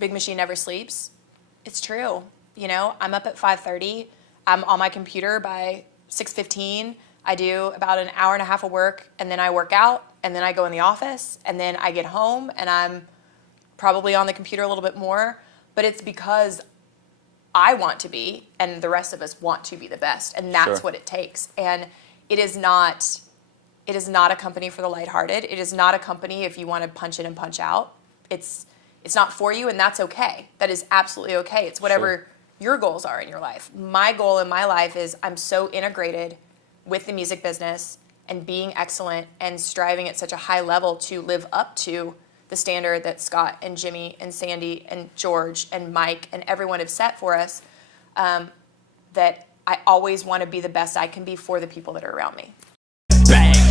Big Machine never sleeps. It's true. You know, I'm up at 5:30. I'm on my computer by 6:15. I do about an hour and a half of work, and then I work out, and then I go in the office, and then I get home, and I'm probably on the computer a little bit more. But it's because I want to be, and the rest of us want to be the best, and that's what it takes. And it is not a company for the lighthearted. It is not a company if you want to punch in and punch out. It's not for you, and that's okay. That is absolutely okay. It's whatever your goals are in your life. My goal in my life is I'm so integrated with the music business and being excellent and striving at such a high level to live up to the standard that Scott and Jimmy and Sandy and George and Mike and everyone have set for us, that I always want to be the best I can be for the people that are around me.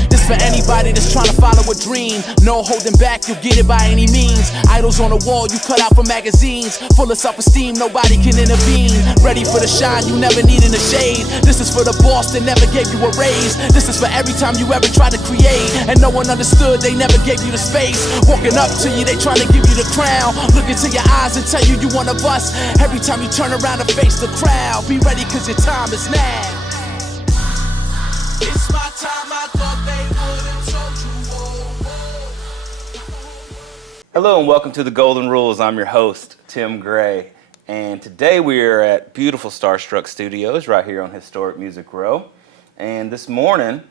This for anybody that's trying to follow a dream. No holding back, you'll get it by any means. Idols on the wall, you cut out from magazines. Full of self-esteem, nobody can intervene. Ready for the shine, you never need in the shade. This is for the boss that never gave you a raise. This is for every time you ever tried to create and no one understood, they never gave you the space. Walking up to you, they trying to give you the crown. Look into your eyes and tell you you one of us. Every time you turn around and face the crowd, be ready cause your time is now. It's my time, I thought they would've told you. Hello and welcome to The Golden Rules. I'm your host, Tim Gray. And today we are at beautiful Starstruck Studios right here on historic Music Row. And this morning,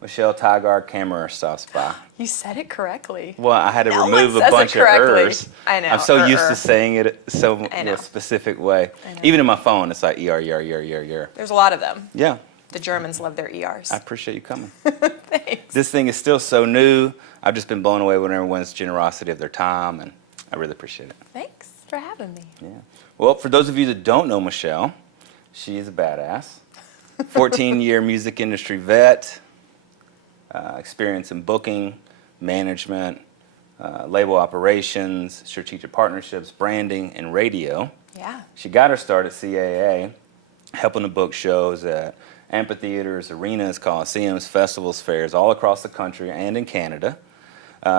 Michelle Tigard Kammerer stops by. You said it correctly. Well, I had to remove a bunch of ers. I know. I'm so used to saying it in a specific way. Even in my phone, it's like ER. There's a lot of them. Yeah. The Germans love their ERs. I appreciate you coming. Thanks. This thing is still so new. I've just been blown away with everyone's generosity of their time, and I really appreciate it. Thanks for having me. Yeah. Well, for those of you that don't know Michelle, she is a badass. 14-year music industry vet, experience in booking, management, label operations, strategic partnerships, branding, and radio. Yeah. She got her start at CAA, helping to book shows at amphitheaters, arenas, Coliseums, festivals, fairs all across the country and in Canada.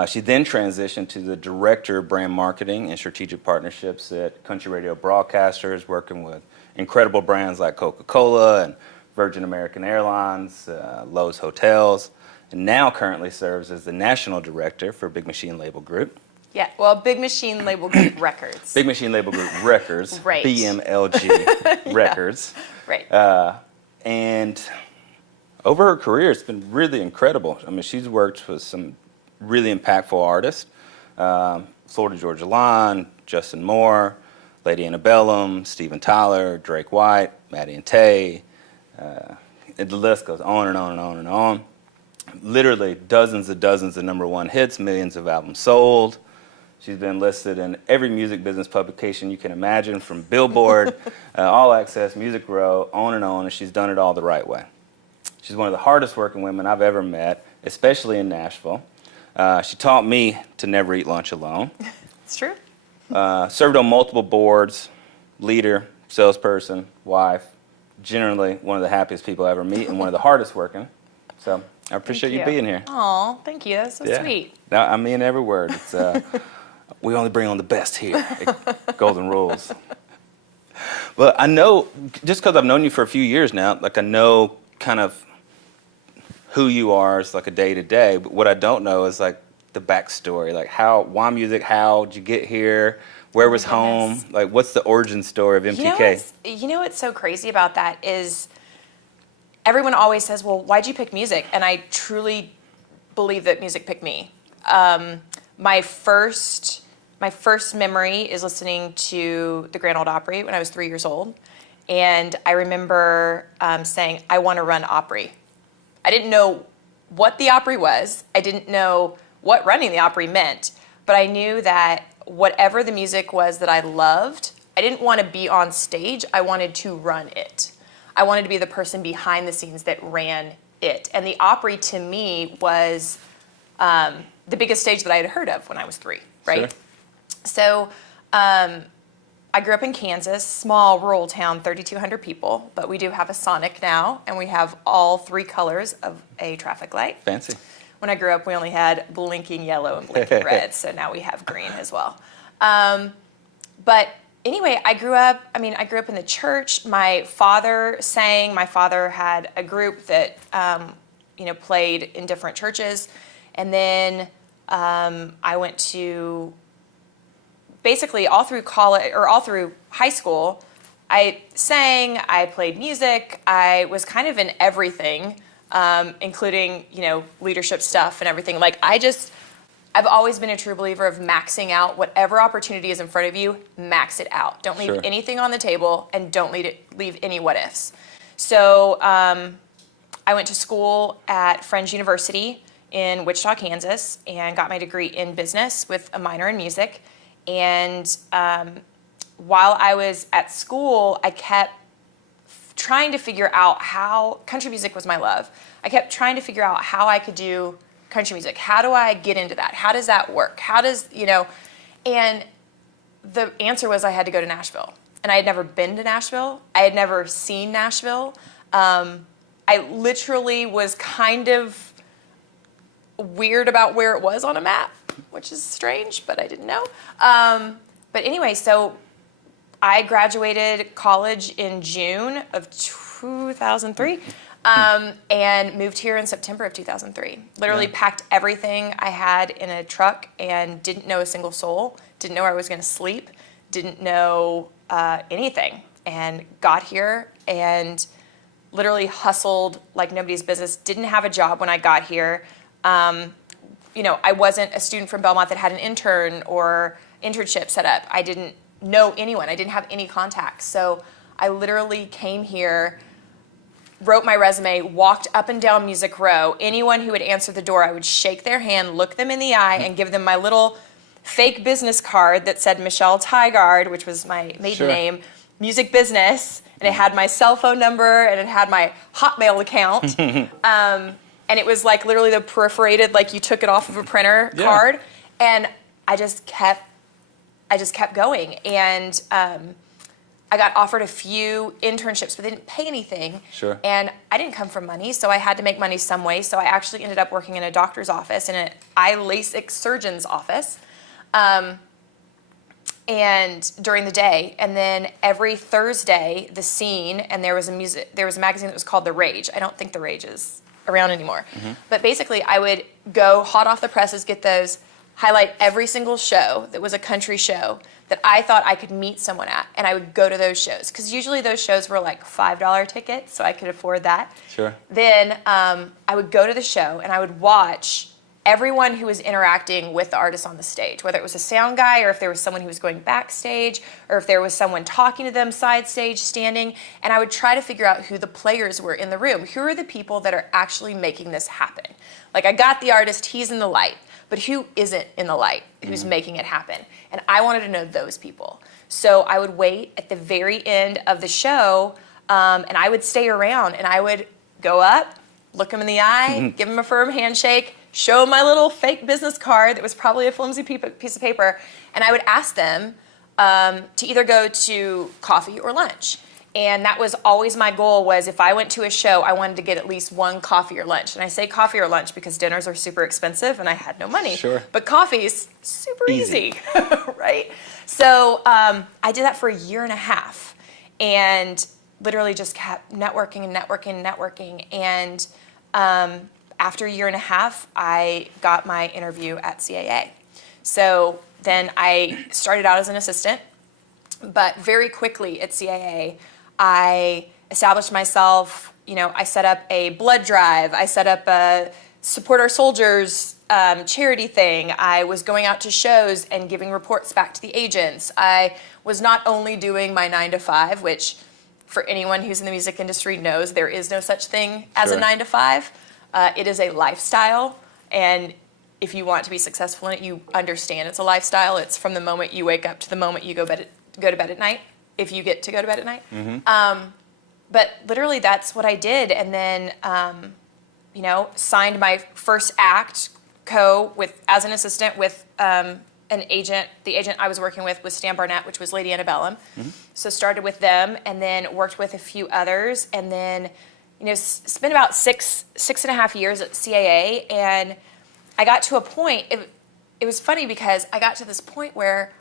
She then transitioned to the director of brand marketing and strategic partnerships at country radio broadcasters, working with incredible brands like Coca-Cola and Virgin America Airlines, Loews Hotels, and now currently serves as the national director for Big Machine Label Group. Yeah, well, Big Machine Label Group Records. Big Machine Label Group Records, Right. BMLG Records. Right. And over her career, it's been really incredible. I mean, she's worked with some really impactful artists. Florida Georgia Line, Justin Moore, Lady Antebellum, Steven Tyler, Drake White, Maddie and Tay. And the list goes on and on and on and on. Literally dozens of #1 hits, millions of albums sold. She's been listed in every music business publication you can imagine, from Billboard, All Access, Music Row, on, and she's done it all the right way. She's one of the hardest working women I've ever met, especially in Nashville. She taught me to never eat lunch alone. It's true. Served on multiple boards, leader, salesperson, wife, generally one of the happiest people I ever meet and one of the hardest working. So I appreciate you being here. Aw, thank you. That's so sweet. No, I mean every word. It's we only bring on the best here at Golden Rules. But I know, just because I've known you for a few years now, like I know kind of who you are as like a day to day. But what I don't know is like the backstory, like why music? How did you get here? Where was home? Like, what's the origin story of MPK? You know what's so crazy about that is everyone always says, well, why'd you pick music? And I truly believe that music picked me. My first memory is listening to the Grand Ole Opry when I was 3 years old. And I remember saying, I want to run Opry. I didn't know what the Opry was. I didn't know what running the Opry meant. But I knew that whatever the music was that I loved, I didn't want to be on stage. I wanted to run it. I wanted to be the person behind the scenes that ran it. And the Opry, to me, was the biggest stage that I had heard of when I was 3, right? Sure. So I grew up in Kansas, small rural town, 3,200 people, but we do have a Sonic now, and we have all 3 colors of a traffic light. Fancy. When I grew up, we only had blinking yellow and blinking red, so now we have green as well. But anyway, I grew up in the church. My father sang. My father had a group that, played in different churches. And then I went to, basically all through college, or all through high school, I sang, I played music, I was kind of in everything, including, leadership stuff and everything. Like, I've always been a true believer of maxing out whatever opportunity is in front of you, max it out. Don't leave anything on the table, and don't leave any what ifs. So I went to school at Friends University in Wichita, Kansas, and got my degree in business with a minor in music. And while I was at school, I kept trying to figure out how, country music was my love. I kept trying to figure out how I could do country music. How do I get into that? How does that work? How does, and the answer was I had to go to Nashville. And I had never been to Nashville. I had never seen Nashville. I literally was kind of weird about where it was on a map, which is strange, but I didn't know. But anyway, so I graduated college in June of 2003. And moved here in September of 2003. Literally packed everything I had in a truck and didn't know a single soul, didn't know where I was going to sleep, didn't know anything, and got here and literally hustled like nobody's business. Didn't have a job when I got here. I wasn't a student from Belmont that had an intern or internship set up. I didn't know anyone. I didn't have any contacts. So I literally came here, wrote my resume, walked up and down Music Row. Anyone who would answer the door, I would shake their hand, look them in the eye, and give them my little fake business card that said Michelle Tigard, which was my maiden name, music business, and it had my cell phone number, and it had my Hotmail account. And it was like literally the perforated, like you took it off of a printer card. And I just kept going. And I got offered a few internships, but they didn't pay anything. And I didn't come from money, so I had to make money some way. So I actually ended up working in a doctor's office, in an eye LASIK surgeon's office, and during the day. And then every Thursday, The Scene, and there was a magazine that was called The Rage. I don't think The Rage is around anymore. But basically, I would go hot off the presses, get those, highlight every single show that was a country show that I thought I could meet someone at, and I would go to those shows, because usually those shows were like $5 tickets, so I could afford that. Then I would go to the show, and I would watch everyone who was interacting with the artist on the stage, whether it was a sound guy, or if there was someone who was going backstage, or if there was someone talking to them side stage, standing, and I would try to figure out who the players were in the room. Who are the people that are actually making this happen? Like, I got the artist, he's in the light, but who isn't in the light, who's making it happen? And I wanted to know those people. So I would wait at the very end of the show, and I would stay around, and I would go up, look them in the eye, give them a firm handshake, show my little fake business card that was probably a flimsy piece of paper, and I would ask them to either go to coffee or lunch. And that was always my goal, was if I went to a show, I wanted to get at least one coffee or lunch. And I say coffee or lunch because dinners are super expensive and I had no money. But coffee's super easy, right? So I did that for a year and a half, and literally just kept networking and networking and networking. And after a year and a half, I got my interview at CAA. So then I started out as an assistant, but very quickly at CAA, I established myself. I set up a blood drive. I set up a Support Our Soldiers charity thing. I was going out to shows and giving reports back to the agents. I was not only doing my 9-to-5, which for anyone who's in the music industry knows there is no such thing as a 9-to-5. It is a lifestyle, and if you want to be successful in it, you understand it's a lifestyle. It's from the moment you wake up to the moment you go to bed at night, if you get to go to bed at night. But literally that's what I did. And then, signed my first act as an assistant with an agent. The agent I was working with was Stan Barnett, which was Lady Antebellum. So started with them, and then worked with a few others. And then, spent about six and a half years at CAA. And I got to a point, it was funny because I got to this point where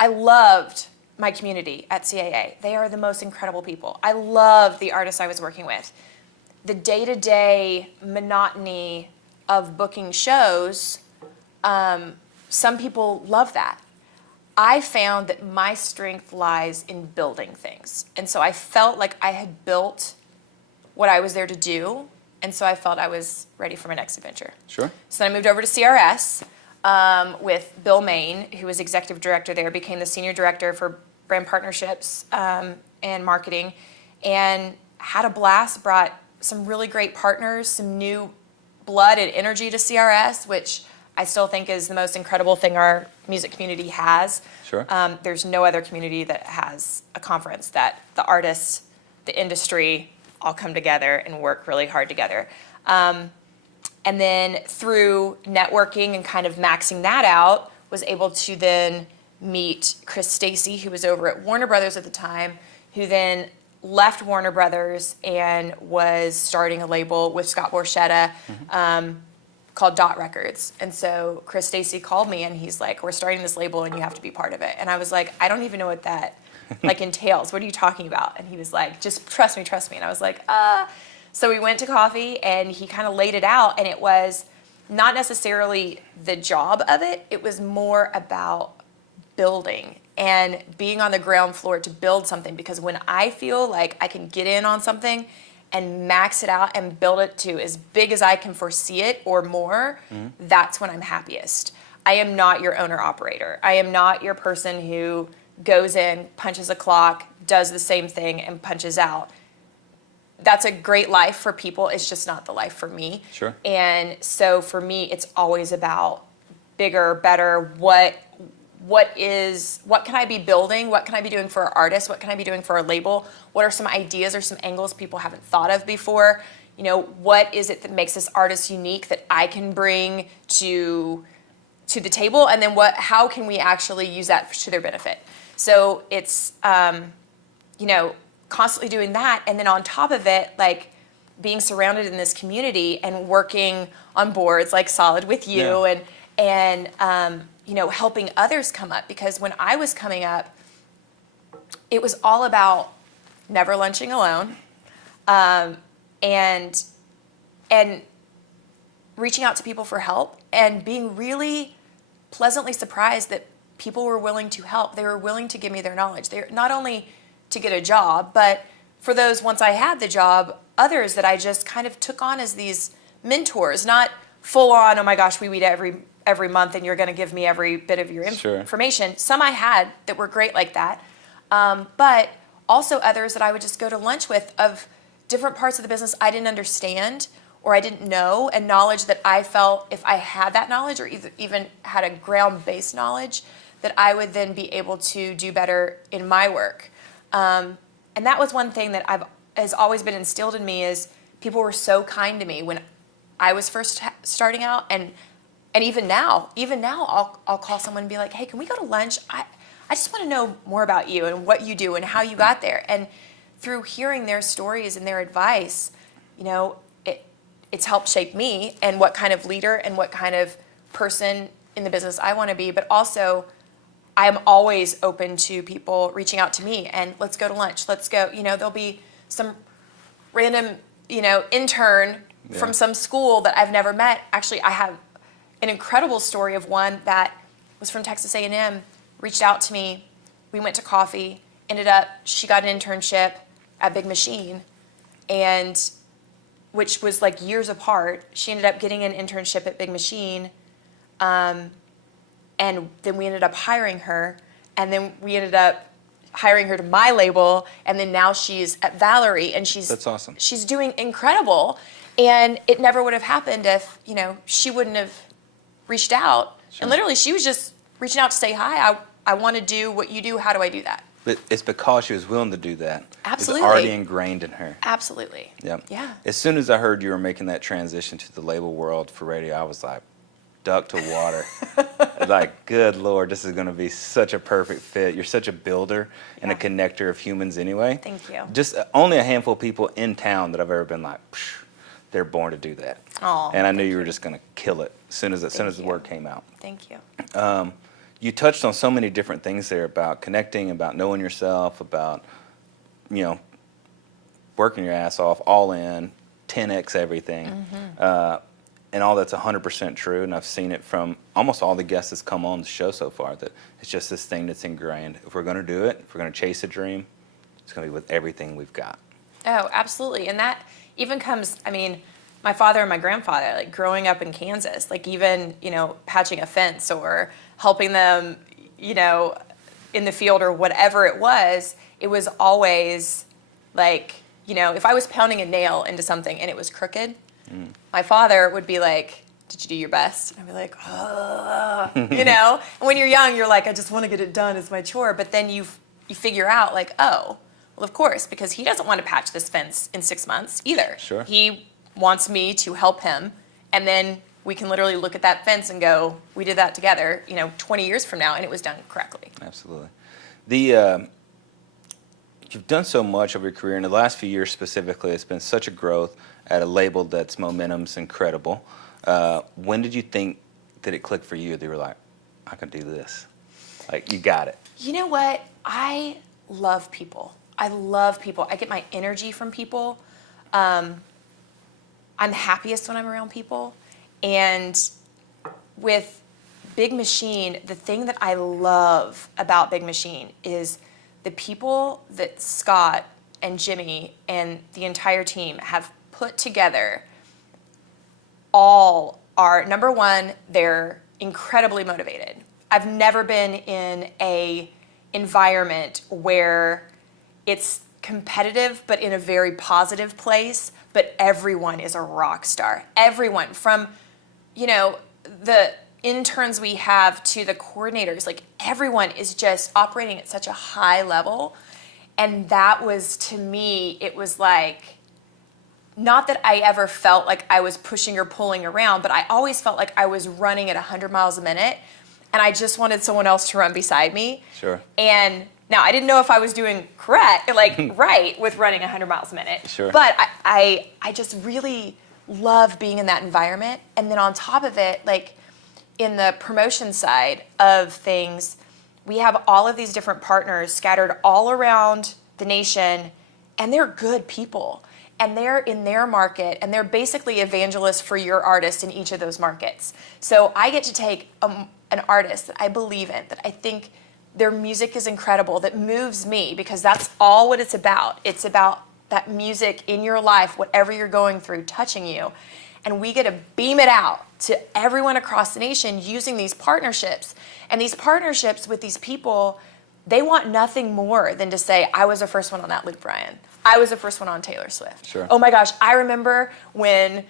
I loved my community at CAA. They are the most incredible people. I love the artists I was working with. The day-to-day monotony of booking shows, some people love that. I found that my strength lies in building things. And so I felt like I had built what I was there to do, and so I felt I was ready for my next adventure. Sure. So then I moved over to CRS with Bill Main, who was executive director there, became the senior director for brand partnerships and marketing, and had a blast, brought some really great partners, some new blood and energy to CRS, which I still think is the most incredible thing our music community has. Sure. There's no other community that has a conference that the artists, the industry, all come together and work really hard together. And then through networking and kind of maxing that out, was able to then meet Chris Stacy, who was over at Warner Brothers at the time, who then left Warner Brothers and was starting a label with Scott Borchetta called Dot Records. And so Chris Stacy called me and he's like, we're starting this label and you have to be part of it. And I was like, I don't even know what that like entails. What are you talking about? And he was like, just trust me. And I was like, So we went to coffee and he kind of laid it out, and it was not necessarily the job of it. It was more about building and being on the ground floor to build something, because when I feel like I can get in on something and max it out and build it to as big as I can foresee it or more, that's when I'm happiest. I am not your owner operator. I am not your person who goes in, punches a clock, does the same thing, and punches out. That's a great life for people. It's just not the life for me. Sure. And so for me, it's always about bigger, better. What can I be building? What can I be doing for our artists? What can I be doing for our label? What are some ideas or some angles people haven't thought of before? You know, what is it that makes this artist unique that I can bring to the table? And then how can we actually use that to their benefit? So it's, constantly doing that. And then on top of it, like being surrounded in this community and working on boards like Solid with you, and helping others come up. Because when I was coming up, it was all about never lunching alone, and reaching out to people for help, and being really pleasantly surprised that people were willing to help. They were willing to give me their knowledge. They're not only to get a job, but for those, once I had the job, others that I just kind of took on as these mentors, not full on, oh my gosh, we meet every month and you're going to give me every bit of your information. Some I had that were great like that, but also others that I would just go to lunch with of different parts of the business I didn't understand or I didn't know, and knowledge that I felt if I had that knowledge or even had a ground-based knowledge, that I would then be able to do better in my work. And that was one thing that has always been instilled in me, is people were so kind to me when I was first starting out, and even now I'll call someone and be like, hey, can we go to lunch? I just want to know more about you and what you do and how you got there. And through hearing their stories and their advice, it's helped shape me and what kind of leader and what kind of person in the business I want to be. But also, I'm always open to people reaching out to me and let's go to lunch. Let's go, there'll be some random, intern from some school that I've never met. Actually, I have an incredible story of one that was from Texas A&M, reached out to me. We went to coffee, she got an internship at Big Machine, and which was like years apart. She ended up getting an internship at Big Machine, and then we ended up hiring her, and then we ended up hiring her to my label, and then now she's at Valerie, and That's awesome. She's doing incredible, and it never would have happened if, she wouldn't have reached out. Sure. And literally, she was just reaching out to say, hi, I want to do what you do. How do I do that? But it's because she was willing to do that. Absolutely. It's already ingrained in her. Absolutely. Yep. Yeah. As soon as I heard you were making that transition to the label world for radio, I was like, duck to water. Like, good Lord, this is going to be such a perfect fit. You're such a builder and a connector of humans anyway. Thank you. Just only a handful of people in town that I've ever been like, they're born to do that. Oh, and I knew you were just going to kill it as soon as the word came out. Thank you. you touched on so many different things there about connecting, about knowing yourself, about, you know, working your ass off, all in, 10x everything. And all that's 100% true. And I've seen it from almost all the guests that's come on the show so far, that it's just this thing that's ingrained. If we're going to do it, if we're going to chase a dream, it's going to be with everything we've got. Oh, absolutely. And that even comes, I mean, my father and my grandfather, like growing up in Kansas, like even, you know, patching a fence or helping them, you know, in the field or whatever it was always like, you know, if I was pounding a nail into something and it was crooked, my father would be like, did you do your best? And I'd be like, oh, you know? And when you're young, you're like, I just want to get it done. It's my chore. But then you figure out like, oh, well, of course, because he doesn't want to patch this fence in 6 months either. Sure. He wants me to help him. And then we can literally look at that fence and go, we did that together, you know, 20 years from now, and it was done correctly. Absolutely. You've done so much over your career. In the last few years specifically, it's been such a growth at a label that's momentum's incredible. When did you think that it clicked for you that you were like, I can do this? Like, you got it. You know what? I love people. I love people. I get my energy from people. I'm happiest when I'm around people. And with Big Machine, the thing that I love about Big Machine is the people that Scott and Jimmy and the entire team have put together all are, number one, they're incredibly motivated. I've never been in a environment where it's competitive, but in a very positive place, but everyone is a rock star. Everyone, from, you know, the interns we have to the coordinators, like everyone is just operating at such a high level. And that was, to me, it was like, not that I ever felt like I was pushing or pulling around, but I always felt like I was running at 100 miles a minute, and I just wanted someone else to run beside me. Sure. And now I didn't know if I was doing correct, like right with running 100 miles a minute. Sure. But I just really love being in that environment. And then on top of it, like in the promotion side of things, we have all of these different partners scattered all around the nation, and they're good people. And they're in their market, and they're basically evangelists for your artist in each of those markets. So I get to take an artist that I believe in, that I think their music is incredible, that moves me, because that's all what it's about. It's about that music in your life, whatever you're going through, touching you. And we get to beam it out to everyone across the nation using these partnerships. And these partnerships with these people, they want nothing more than to say, I was the first one on that Luke Bryan. I was the first one on Taylor Swift. Sure. Oh my gosh, I remember when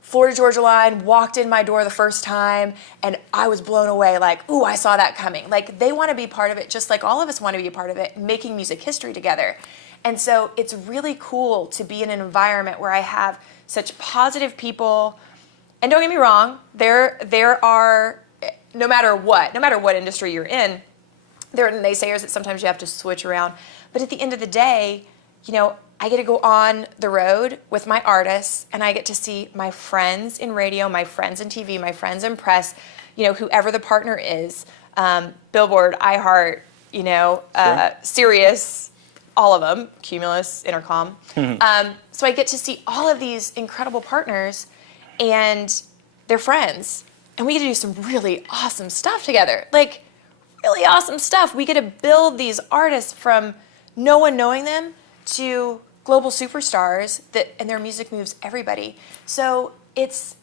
Florida Georgia Line walked in my door the first time, and I was blown away, like, ooh, I saw that coming. Like, they want to be part of it just like all of us want to be a part of it, making music history together. And so it's really cool to be in an environment where I have such positive people. And don't get me wrong, there are, no matter what industry you're in, there are naysayers that sometimes you have to switch around. But at the end of the day, you know, I get to go on the road with my artists, and I get to see my friends in radio, my friends in TV, my friends in press, you know, whoever the partner is, Billboard, iHeart, you know, Sure. Sirius, all of them, Cumulus, Intercom. So I get to see all of these incredible partners, and they're friends, and we get to do some really awesome stuff together. Like, really awesome stuff. We get to build these artists from no one knowing them to global superstars and their music moves everybody. So it's,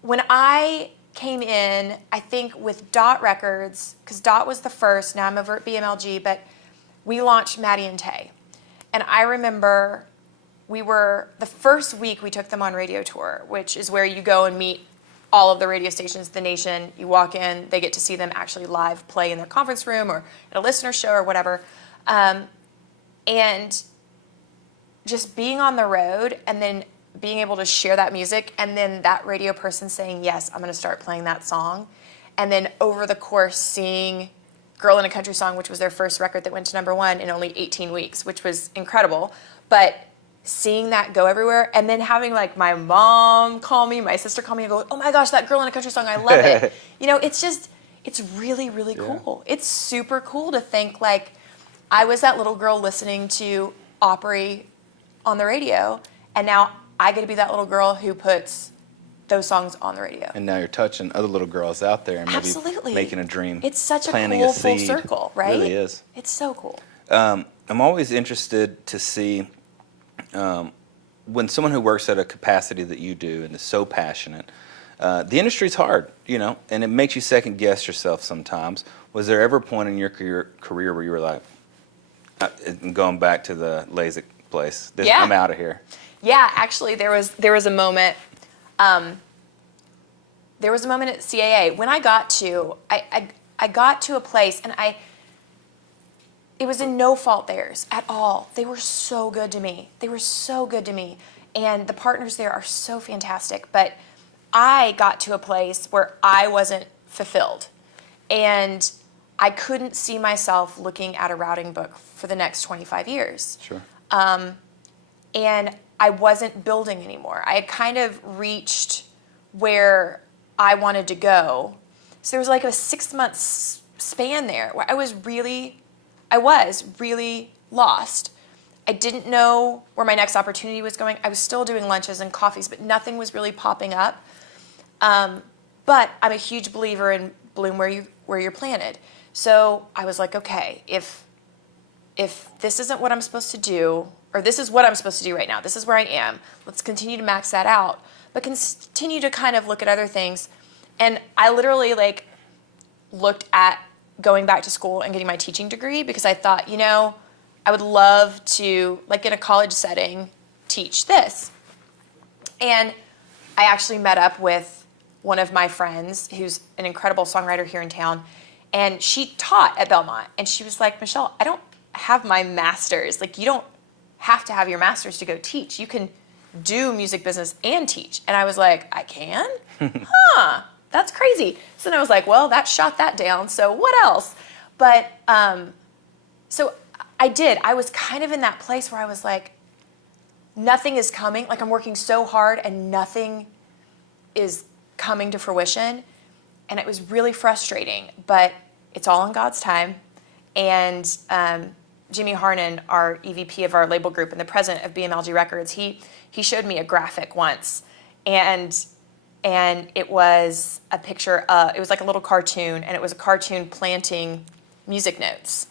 when I came in, I think with Dot Records, because Dot was the first, now I'm over at BMLG, but we launched Maddie and Tay. And I remember the first week we took them on radio tour, which is where you go and meet all of the radio stations, the nation. You walk in, they get to see them actually live play in their conference room or at a listener show or whatever. And just being on the road and then being able to share that music, and then that radio person saying, yes, I'm going to start playing that song. And then over the course seeing Girl in a Country Song, which was their first record that went to #1 in only 18 weeks, which was incredible. But seeing that go everywhere, and then having like my mom call me, my sister call me and go, oh my gosh, that Girl in a Country Song, I love it. You know, it's just, it's really, really Yeah. cool. It's super cool to think like I was that little girl listening to Opry on the radio, and now I get to be that little girl who puts those songs on the radio. And now you're touching other little girls out there and maybe Absolutely. making a dream. It's such a planting cool a full seed. circle, right? It really is. It's so cool. I'm always interested to see when someone who works at a capacity that you do and is so passionate. The industry's hard, you know, and it makes you second guess yourself sometimes. Was there ever a point in your career where you were like, going back to the LASIK place, Yeah. I'm out of here? Yeah, actually, there was a moment. There was a moment at CAA when I got to a place, and it was in no fault theirs at all. They were so good to me. And the partners there are so fantastic. But I got to a place where I wasn't fulfilled, and I couldn't see myself looking at a routing book for the next 25 years. Sure. And I wasn't building anymore. I had kind of reached where I wanted to go. So there was like a 6-month span there where I was really lost. I didn't know where my next opportunity was going. I was still doing lunches and coffees, but nothing was really popping up. But I'm a huge believer in bloom where you're planted. So I was like, okay, if this isn't what I'm supposed to do, or this is what I'm supposed to do right now, this is where I am, let's continue to max that out, but continue to kind of look at other things. And I literally like looked at going back to school and getting my teaching degree because I thought, you know, I would love to, like in a college setting, teach this. And I actually met up with one of my friends who's an incredible songwriter here in town, and she taught at Belmont, and she was like, Michelle, I don't have my master's. Like, you don't have to have your master's to go teach. You can do music business and teach. And I was like, I can? That's crazy. So then I was like, well, that shot that down, so what else? But, so I did. I was kind of in that place where I was like, nothing is coming. Like, I'm working so hard and nothing is coming to fruition. And it was really frustrating, but it's all in God's time. And Jimmy Harnon, our EVP of our label group and the president of BMLG Records, he showed me a graphic once, and it was a picture. It was like a little cartoon, and it was a cartoon planting music notes.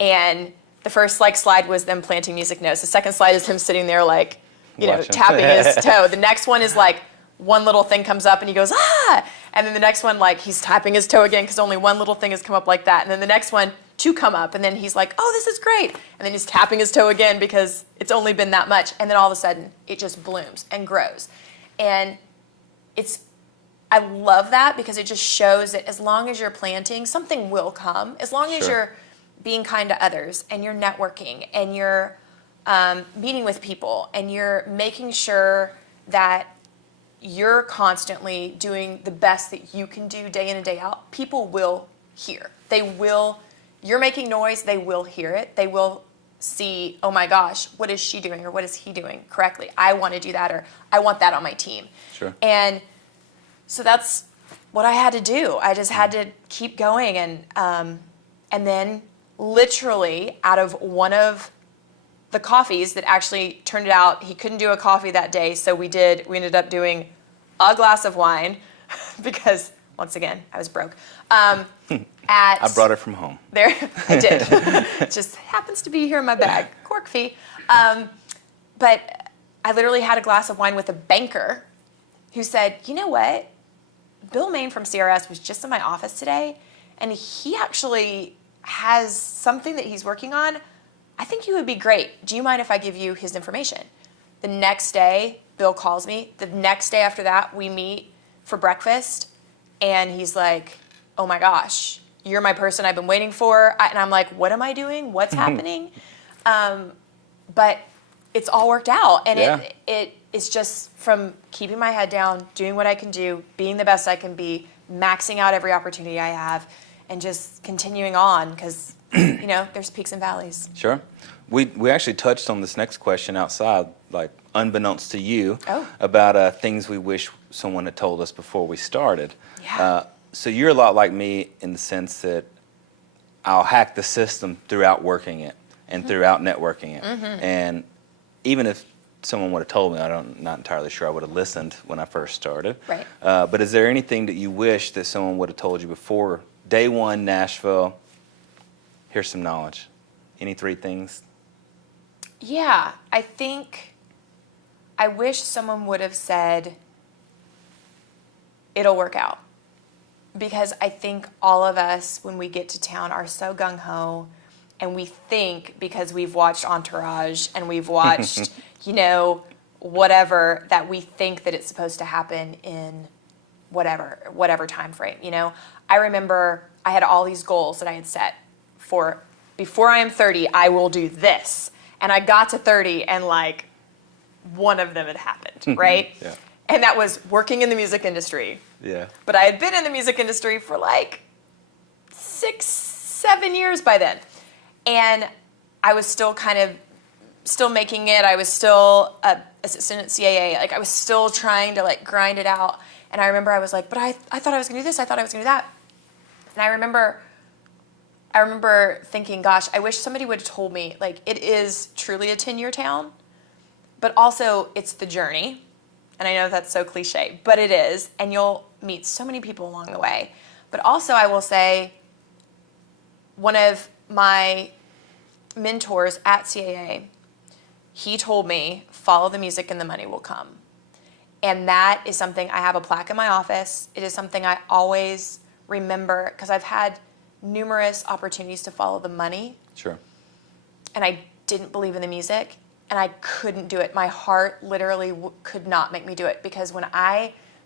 And the first slide was them planting music notes. The second slide is him sitting there tapping his toe. The next one is like one little thing comes up and he goes, ah! And then the next one, like, he's tapping his toe again because only one little thing has come up like that. And then the next one, two come up, and then he's like, oh, this is great. And then he's tapping his toe again because it's only been that much. And then all of a sudden, it just blooms and grows. And I love that because it just shows that as long as you're planting, something will come. As long as you're being kind to others and you're networking and you're meeting with people and you're making sure that you're constantly doing the best that you can do day in and day out, people will hear. You're making noise, they will hear it. They will see, oh my gosh, what is she doing or what is he doing correctly? I want to do that, or I want that on my team. Sure. And so that's what I had to do. I just had to keep going, and then literally out of one of the coffees that actually turned it out, he couldn't do a coffee that day, so we ended up doing a glass of wine because, once again, I was broke. I brought it from home. There, I did. It just happens to be here in my bag. Cork fee. But I literally had a glass of wine with a banker who said, you know what? Bill Main from CRS was just in my office today, and he actually has something that he's working on. I think you would be great. Do you mind if I give you his information? The next day, Bill calls me. The next day after that, we meet for breakfast, and he's like, oh my gosh, you're my person I've been waiting for. And I'm like, what am I doing? What's happening? But it's all worked out. And it's just from keeping my head down, doing what I can do, being the best I can be, maxing out every opportunity I have, and just continuing on because, there's peaks and valleys. Sure. We actually touched on this next question outside, like unbeknownst to you, about things we wish someone had told us before we started. Yeah. So you're a lot like me in the sense that I'll hack the system throughout working it and throughout networking it. And even if someone would have told me, I'm not entirely sure I would have listened when I first started. Right. But is there anything that you wish that someone would have told you before day one, Nashville? Here's some knowledge. Any 3 things? Yeah, I think I wish someone would have said, it'll work out. Because I think all of us, when we get to town, are so gung-ho, and we think because we've watched Entourage and we've watched, whatever, that we think that it's supposed to happen in whatever time frame, I remember I had all these goals that I had set for, before I am 30, I will do this. And I got to 30 and one of them had happened, right? Yeah. And that was working in the music industry. Yeah. But I had been in the music industry for 6-7 years by then. And I was still still making it. I was still an assistant at CAA. I was still trying to grind it out. And I remember I was but I thought I was going to do this. I thought I was going to do that. And I remember thinking, gosh, I wish somebody would have told me, it is truly a 10-year town, but also it's the journey. And I know that's so cliche, but it is. And you'll meet so many people along the way. But also I will say, one of my mentors at CAA, he told me, follow the music and the money will come. And that is something, I have a plaque in my office. It is something I always remember because I've had numerous opportunities to follow the money. Sure. And I didn't believe in the music. And I couldn't do it. My heart literally could not make me do it because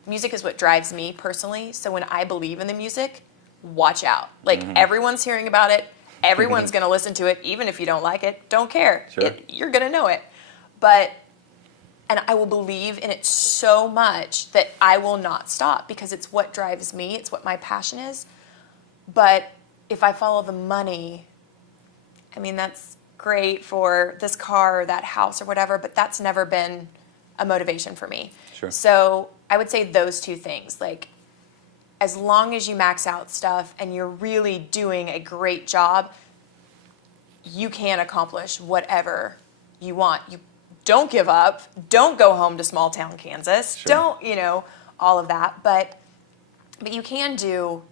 music is what drives me personally. So when I believe in the music, watch out. Everyone's hearing about it. Everyone's going to listen to it. Even if you don't like it, don't care. Sure. You're going to know it. And I will believe in it so much that I will not stop because it's what drives me. It's what my passion is. But if I follow the money, that's great for this car or that house or whatever, but that's never been a motivation for me. Sure. So I would say those 2 things, as long as you max out stuff and you're really doing a great job, you can accomplish whatever you want. You don't give up. Don't go home to small town Kansas. Sure. Don't, all of that. But you can do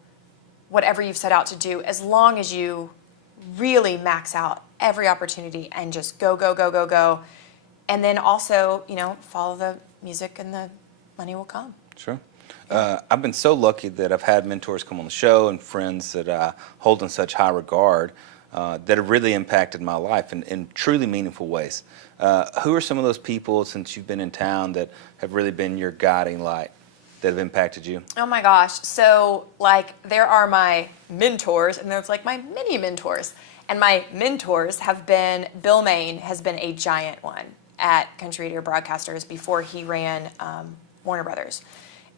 whatever you've set out to do as long as you really max out every opportunity and just go, go, go, go, go. And then also, follow the music and the money will come. Sure. I've been so lucky that I've had mentors come on the show and friends that I hold in such high regard that have really impacted my life in truly meaningful ways. Who are some of those people since you've been in town that have really been your guiding light that have impacted you? Oh my gosh. So there are my mentors and there's my mini mentors. And my mentors have been, Bill Main has been a giant one at Country Radio Broadcasters before he ran Warner Brothers.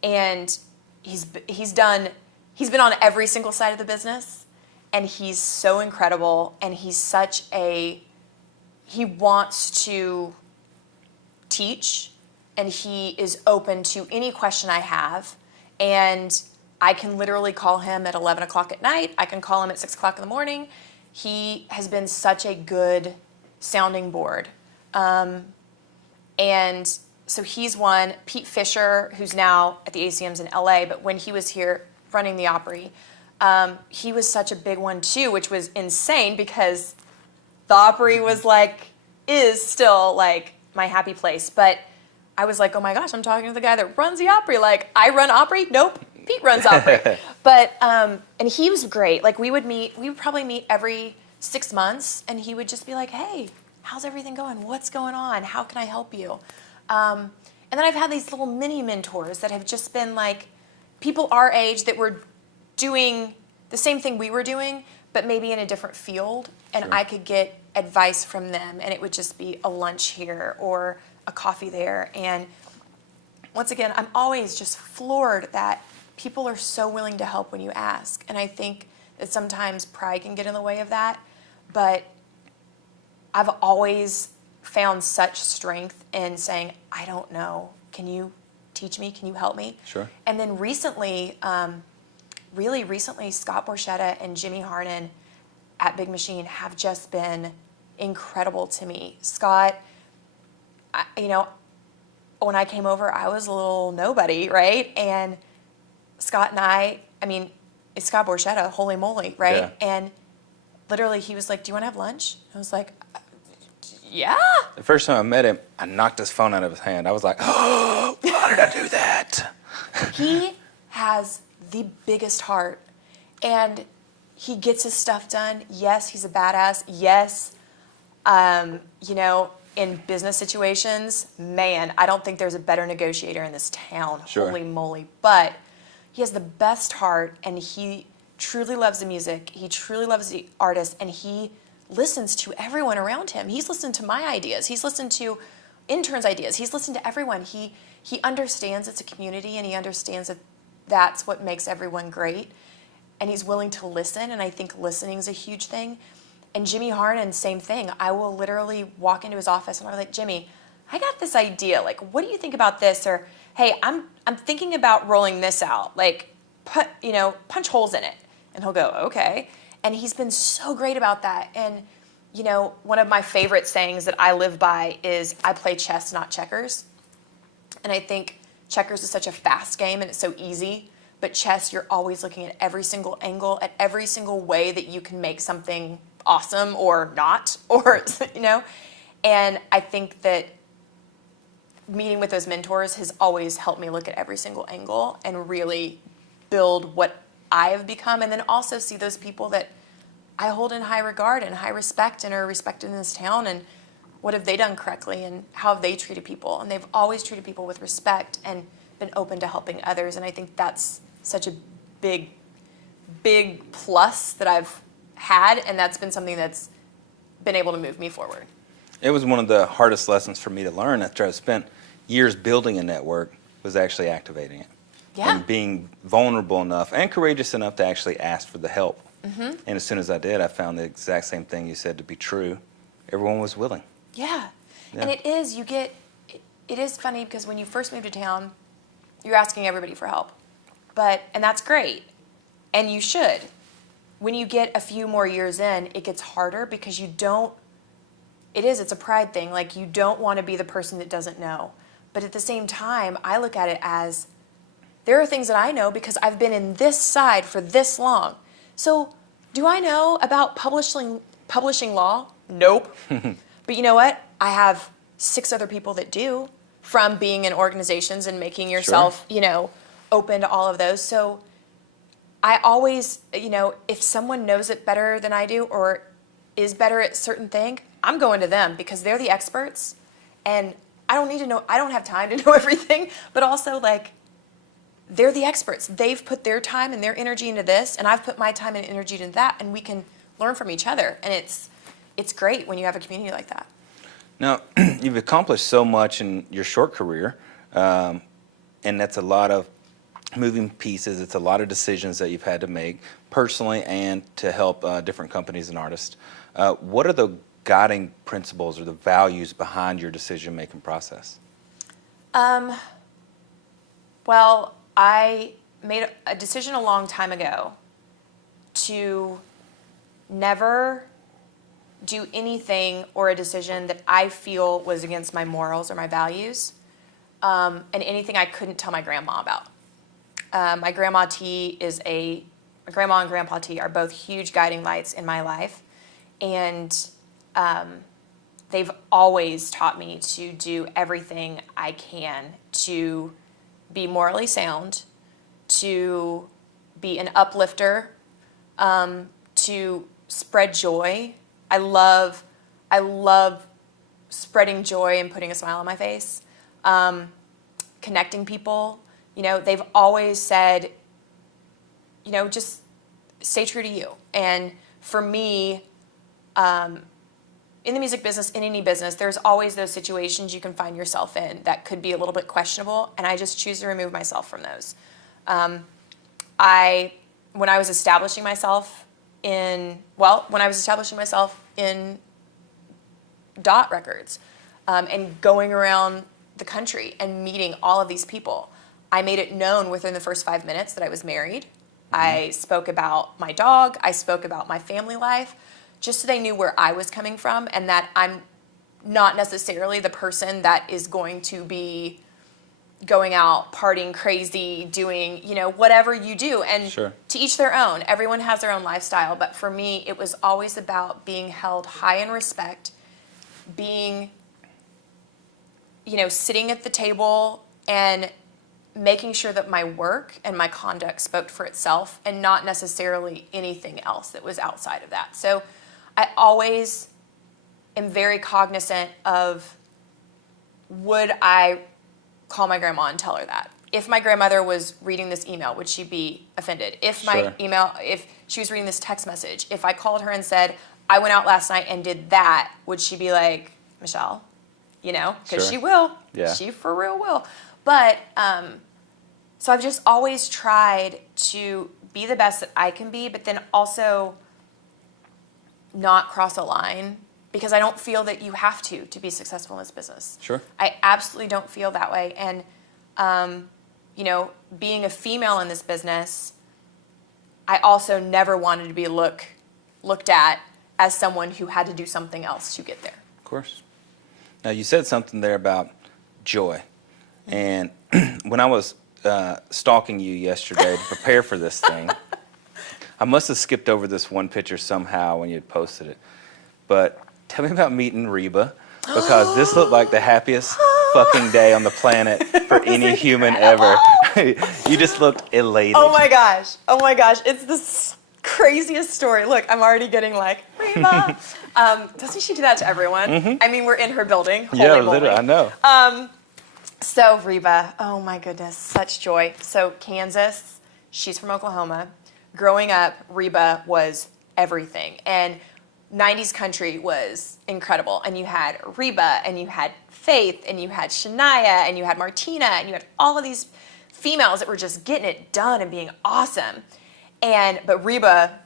And he's been on every single side of the business, and he's so incredible, and he wants to teach, and he is open to any question I have, and I can literally call him at 11 o'clock at night. I can call him at 6 o'clock in the morning. He has been such a good sounding board. And so he's one. Pete Fisher, who's now at the ACMs in LA, but when he was here running the Opry, he was such a big one too, which was insane because the Opry was is still my happy place. But I was oh my gosh, I'm talking to the guy that runs the Opry. I run Opry? Nope. Pete runs Opry. But, and he was great. We would probably meet every 6 months, and he would just be hey, how's everything going? What's going on? How can I help you? And then I've had these little mini mentors that have just been people our age that were doing the same thing we were doing, but maybe in a different field. And Sure. I could get advice from them, and it would just be a lunch here or a coffee there. And once again, I'm always just floored that people are so willing to help when you ask. And I think that sometimes pride can get in the way of that. But I've always found such strength in saying, I don't know. Can you teach me? Can you help me? Sure. And then recently, really recently, Scott Borchetta and Jimmy Harnon at Big Machine have just been incredible to me. Scott, when I came over, I was a little nobody, right? And Scott and I mean, it's Scott Borchetta, holy moly, right? Yeah. And literally he was like, do you want to have lunch? I was like, yeah. The first time I met him, I knocked his phone out of his hand. I was like, oh, how did I do that? He has the biggest heart, and he gets his stuff done. Yes, he's a badass. Yes, in business situations, man, I don't think there's a better negotiator in this town. Sure. Holy moly. But he has the best heart, and he truly loves the music. He truly loves the artist, and he listens to everyone around him. He's listened to my ideas. He's listened to interns' ideas. He's listened to everyone. He understands it's a community, and he understands that that's what makes everyone great. And he's willing to listen, and I think listening is a huge thing. And Jimmy Harnon, same thing. I will literally walk into his office and I'm like, Jimmy, I got this idea. Like, what do you think about this? Or, hey, I'm thinking about rolling this out. Like, punch holes in it. And he'll go, okay. And he's been so great about that. And, one of my favorite sayings that I live by is I play chess, not checkers. And I think checkers is such a fast game and it's so easy. But chess, you're always looking at every single angle, at every single way that you can make something awesome or not, or, And I think that meeting with those mentors has always helped me look at every single angle and really build what I have become, and then also see those people that I hold in high regard and high respect and are respected in this town, and what have they done correctly and how have they treated people. And they've always treated people with respect and been open to helping others, and I think that's such a big plus that I've had, and that's been something that's been able to move me forward. It was one of the hardest lessons for me to learn after I spent years building a network, was actually activating it. Yeah. And being vulnerable enough and courageous enough to actually ask for the help. Mm-hmm. And as soon as I did, I found the exact same thing you said to be true. Everyone was willing. Yeah. And it is funny because when you first move to town, you're asking everybody for help. And that's great. And you should. When you get a few more years in, it gets harder because it's a pride thing. Like, you don't want to be the person that doesn't know. But at the same time, I look at it as there are things that I know because I've been in this side for this long. So do I know about publishing law? Nope. But you know what? I have 6 other people that do, from being in organizations and making yourself, open to all of those. So I always, if someone knows it better than I do or is better at certain thing, I'm going to them because they're the experts, and I don't have time to know everything, but also, like, they're the experts. They've put their time and their energy into this, and I've put my time and energy into that, and we can learn from each other. And it's great when you have a community like that. Now, you've accomplished so much in your short career, and that's a lot of moving pieces. It's a lot of decisions that you've had to make personally and to help different companies and artists. What are the guiding principles or the values behind your decision-making process? Well, I made a decision a long time ago to never do anything or a decision that I feel was against my morals or my values, and anything I couldn't tell my grandma about. My grandma and Grandpa T are both huge guiding lights in my life, and they've always taught me to do everything I can to be morally sound, to be an uplifter, to spread joy. I love spreading joy and putting a smile on my face, connecting people. They've always said, just stay true to you. And for me, in the music business, in any business, there's always those situations you can find yourself in that could be a little bit questionable, and I just choose to remove myself from those. When I was establishing myself in Dot Records, and going around the country and meeting all of these people, I made it known within the first 5 minutes that I was married, I spoke about my dog. I spoke about my family life, just so they knew where I was coming from and that I'm not necessarily the person that is going to be going out, partying crazy, doing, whatever you do. And Sure. To each their own. Everyone has their own lifestyle. But for me, it was always about being held high in respect, being, sitting at the table and making sure that my work and my conduct spoke for itself and not necessarily anything else that was outside of that. So I always am very cognizant of, would I call my grandma and tell her that? If my grandmother was reading this email, would she be offended? If if she was reading this text message, if I called her and said, I went out last night and did that, would she be like, Michelle, because Sure. she will. Yeah. She for real will. But, so I've just always tried to be the best that I can be, but then also not cross a line, because I don't feel that you have to be successful in this business. Sure. I absolutely don't feel that way. And, being a female in this business, I also never wanted to be looked at as someone who had to do something else to get there. Of course. Now, you said something there about joy. And when I was stalking you yesterday to prepare for this thing, I must have skipped over this one picture somehow when you had posted it. But tell me about meeting Reba, because this looked like the happiest fucking day on the planet for any human ever. You just looked elated. Oh my gosh. It's the craziest story. Look, I'm already getting like, Reba. Doesn't she do that to everyone? Mm-hmm. I mean, we're in her building. Holy Yeah, moly. literally, I know. So Reba, oh my goodness, such joy. So Kansas, she's from Oklahoma. Growing up, Reba was everything. And 90s country was incredible. And you had Reba, and you had Faith, and you had Shania, and you had Martina, and you had all of these females that were just getting it done and being awesome. But Reba,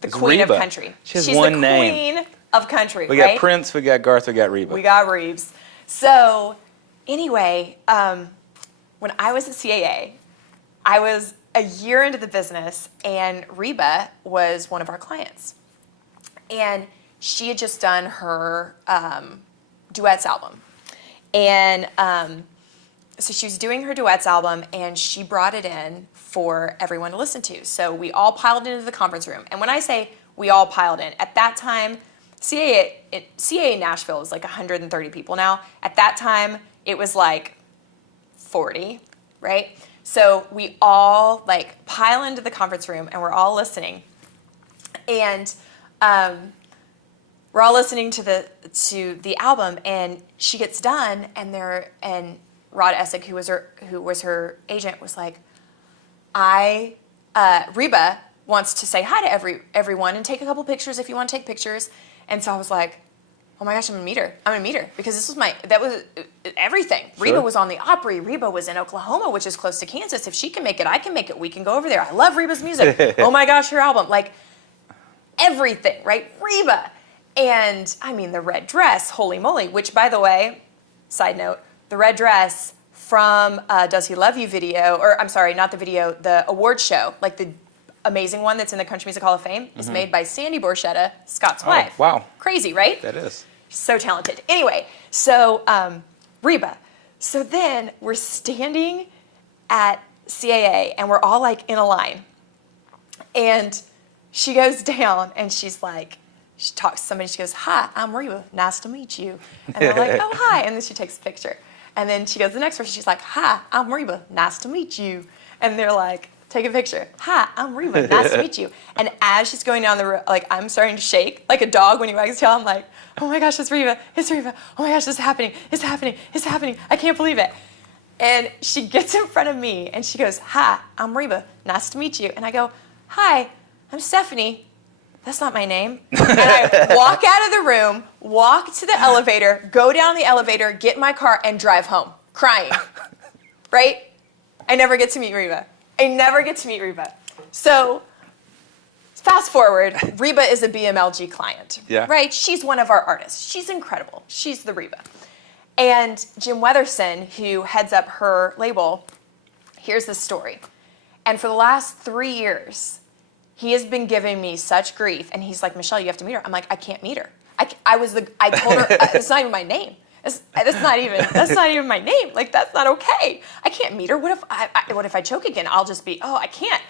the It's queen Reba. of country. She's the name. queen of country, We right? got Prince, we got Garth, we got Reba. We got Reeves. So anyway, when I was at CAA, I was a year into the business, and Reba was one of our clients. And she had just done her duets album. And so she was doing her duets album, and she brought it in for everyone to listen to. So we all piled into the conference room. And when I say we all piled in, at that time, CAA Nashville is like 130 people now. At that time, it was like 40, right? So we all like pile into the conference room, and we're all listening. And we're all listening to the album, and she gets done, and Rod Essick, who was her agent, was like, Reba wants to say hi to everyone and take a couple pictures if you want to take pictures. And so I was like, oh my gosh, I'm gonna meet her because that was everything. Sure. Reba was on the Opry. Reba was in Oklahoma, which is close to Kansas. If she can make it, I can make it. We can go over there. I love Reba's music. Oh my gosh, her album, like everything, right? Reba. And I mean, the red dress, holy moly, which, by the way, side note, the red dress from Does He Love You video, or I'm sorry, not the video, the award show, like the amazing one that's in the Country Music Hall of Fame, is made by Sandy Borchetta, Scott's wife. Wow. Crazy, right? That is. So talented. Anyway, so Reba. So then we're standing at CAA, and we're all like in a line. And she goes down, and she's like, she talks to somebody, she goes, hi, I'm Reba, nice to meet you. And they're like, oh, hi. And then she takes a picture. And then she goes to the next person, she's like, hi, I'm Reba, nice to meet you. And they're like, take a picture. Hi, I'm Reba, nice to meet you. And as she's going down the road, like I'm starting to shake, like a dog when you wag his tail. I'm like, oh my gosh, it's Reba, it's Reba. Oh my gosh, this is happening, it's happening, it's happening. I can't believe it. And she gets in front of me and she goes, hi, I'm Reba, nice to meet you. And I go, hi, I'm Stephanie. That's not my name. And I walk out of the room, walk to the elevator, go down the elevator, get in my car, and drive home, crying. Right? I never get to meet Reba. So, fast forward, Reba is a BMLG client. Yeah. Right? She's one of our artists. She's incredible. She's the Reba. And Jim Weatherson, who heads up her label, here's the story. And for the last 3 years, he has been giving me such grief. And he's like, Michelle, you have to meet her. I'm like, I can't meet her. I told her, it's not even my name. That's not even my name. Like, that's not okay. I can't meet her. What if I choke again? I'll just be, I can't.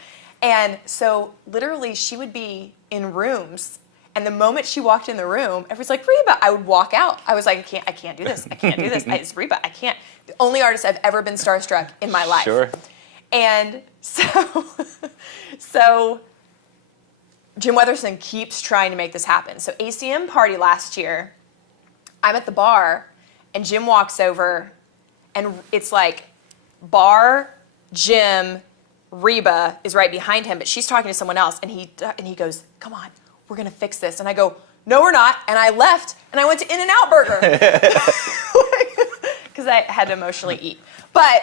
And so literally she would be in rooms, and the moment she walked in the room, everyone's like, Reba, I would walk out. I was like, I can't do this. I can't do this. It's Reba, I can't. The only artist I've ever been starstruck in my life. Sure. And so Jim Weatherston keeps trying to make this happen. So ACM party last year, I'm at the bar, and Jim walks over, and it's like bar, Jim, Reba is right behind him, but she's talking to someone else, and he goes, come on, we're gonna fix this. And I go, no, we're not. And I left, and I went to In-N-Out Burger because I had to emotionally eat. But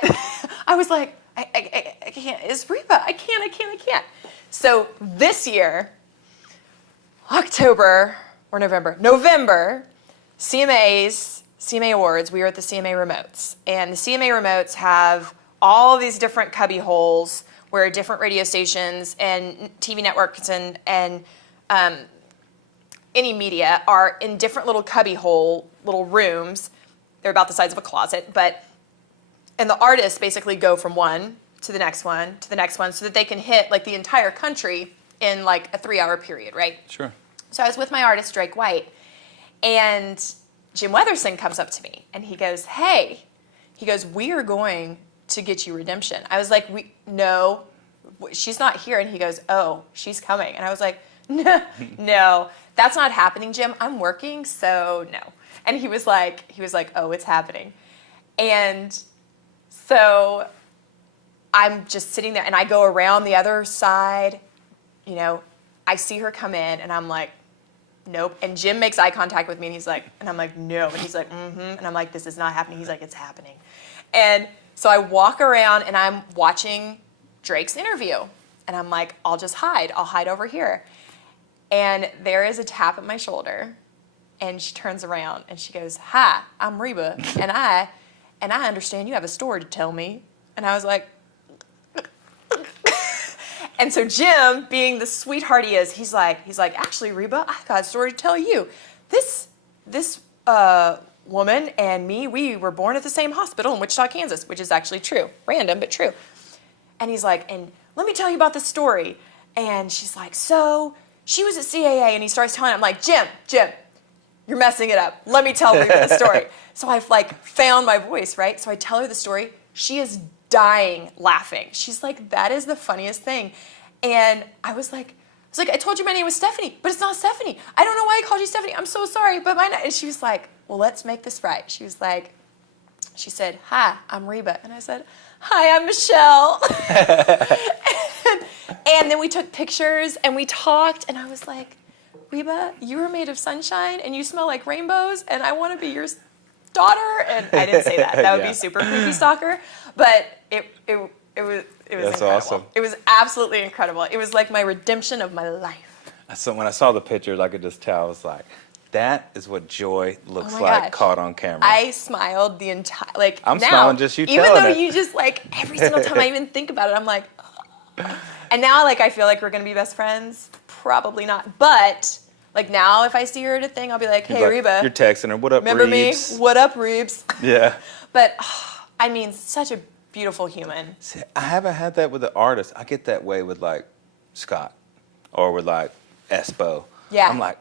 I was like, I can't. It's Reba. I can't. So this year, November, CMA Awards, we were at the CMA remotes. And the CMA remotes have all of these different cubby holes where different radio stations and TV networks and any media are in different little cubby hole, little rooms. They're about the size of a closet, and the artists basically go from one to the next one to the next one so that they can hit like the entire country in like a 3-hour period, right? Sure. So I was with my artist, Drake White, and Jim Weatherston comes up to me, and he goes, hey, we are going to get you redemption. I was like, no, she's not here. And he goes, oh, she's coming. And I was like, no, that's not happening, Jim. I'm working, so no. And he was like, oh, it's happening. And so I'm just sitting there, and I go around the other side, I see her come in, and I'm like, nope. And Jim makes eye contact with me, and he's like, and I'm like, no. And he's like, mm-hmm. And I'm like, this is not happening. He's like, it's happening. And so I walk around, and I'm watching Drake's interview. And I'm like, I'll just hide. I'll hide over here. And there is a tap at my shoulder. And she turns around, and she goes, hi, I'm Reba. And I understand you have a story to tell me. And I was like, and so Jim, being the sweetheart he is, he's like, actually, Reba, I got a story to tell you. This woman and me, we were born at the same hospital in Wichita, Kansas, which is actually true. Random, but true. And he's like, and let me tell you about this story. And she's like, so she was at CAA, and he starts telling, I'm like, Jim, you're messing it up. Let me tell Reba the story. So I've found my voice, right? So I tell her the story. She is dying laughing. She's like, that is the funniest thing. And I was like, I told you my name was Stephanie, but it's not Stephanie. I don't know why I called you Stephanie. I'm so sorry, but mine. And she was like, well, let's make this right. She said, hi, I'm Reba. And I said, hi, I'm Michelle. and then we took pictures, and we talked, and I was like, Reba, you were made of sunshine, and you smell like rainbows, and I want to be your daughter. And I didn't say that. That would be super creepy stalker. But it was That's incredible. awesome. It was absolutely incredible. It was like my redemption of my life. So when I saw the pictures, I could just tell. I was like, that is what joy looks my like gosh. caught on camera. I smiled the entire, I'm now, smiling just you even telling though it. you just every single time I even think about it, I'm like, and now I feel like we're going to be best friends. Probably not. But now if I see her at a thing, I'll be like, hey, Reba. You're texting her, what up, remember Reeves? me? What up, Reeves? Yeah. But, such a beautiful human. See, I haven't had that with the artist. I get that way with Scott or with Espo. Yeah. I'm like,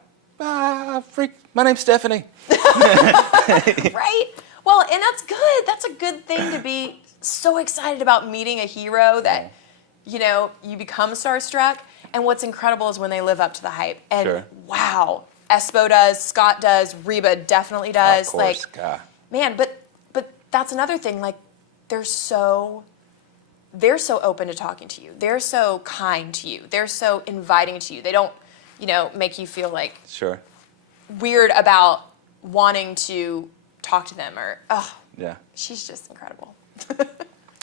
freak, my name's Stephanie. Right? Well, and that's good. That's a good thing to be so excited about meeting a hero that, you become starstruck. And what's incredible is when they live up to the hype. And Sure. wow, Espo does, Scott does, Reba definitely does. Of course, God. Man, but that's another thing. They're so open to talking to you. They're so kind to you. They're so inviting to you. They don't, make you feel Sure. weird about wanting to talk to them or, Yeah. she's just incredible.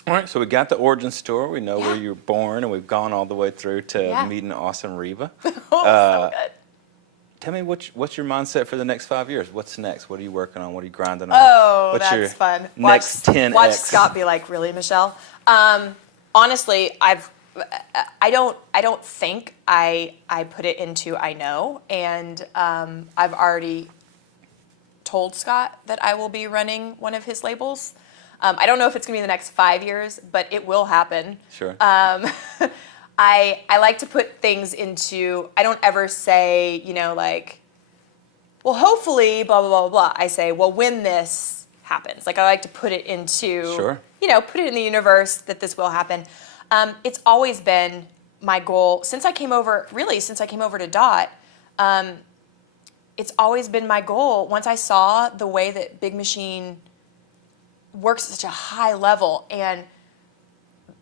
All right, so we got the origin story. We know where Yeah. you were born, and we've gone all the way through to Yeah. meeting awesome Reba. So good. Tell me what's your mindset for the next 5 years? What's next? What are you working on? What are you grinding on? Oh, what's your that's fun. Next 10x. Watch Scott be like, really, Michelle? Honestly, I've I don't think I put it into I know, and I've already told Scott that I will be running one of his labels. I don't know if it's gonna be in the next 5 years, but it will happen. Sure. I like to put things into, I don't ever say, like, well, hopefully, blah, blah, blah, blah. I say, well, when this happens. Like, I like to put it into, Sure. Put it in the universe that this will happen. It's always been my goal, since I came over to Dot, it's always been my goal, once I saw the way that Big Machine works at such a high level and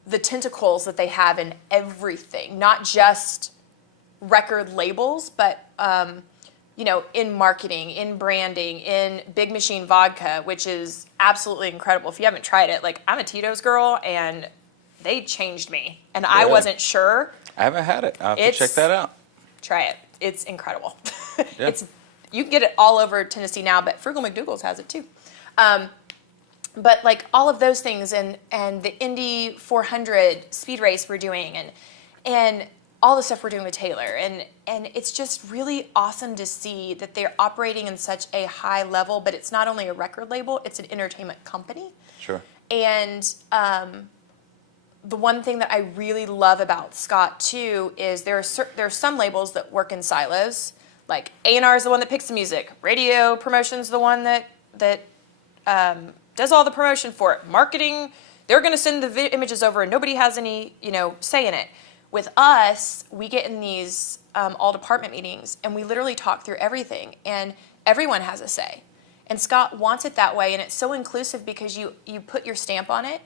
the tentacles that they have in everything, not just record labels, but in marketing, in branding, in Big Machine vodka, which is absolutely incredible. If you haven't tried it, like, I'm a Tito's girl, and they changed me, and I wasn't sure. I haven't had it. I'll have to check that out. Try it. It's incredible. Yeah. You can get it all over Tennessee now, but Frugal McDougal's has it too. But like all of those things, and the Indy 400 speed race we're doing, and all the stuff we're doing with Taylor, and it's just really awesome to see that they're operating in such a high level. But it's not only a record label; it's an entertainment company. Sure. And the one thing that I really love about Scott too is there are some labels that work in silos. Like A&R is the one that picks the music, radio promotion's the one that does all the promotion for it. Marketing, they're going to send the images over, and nobody has any say in it. With us, we get in these all department meetings, and we literally talk through everything, and everyone has a say. And Scott wants it that way, and it's so inclusive because you put your stamp on it,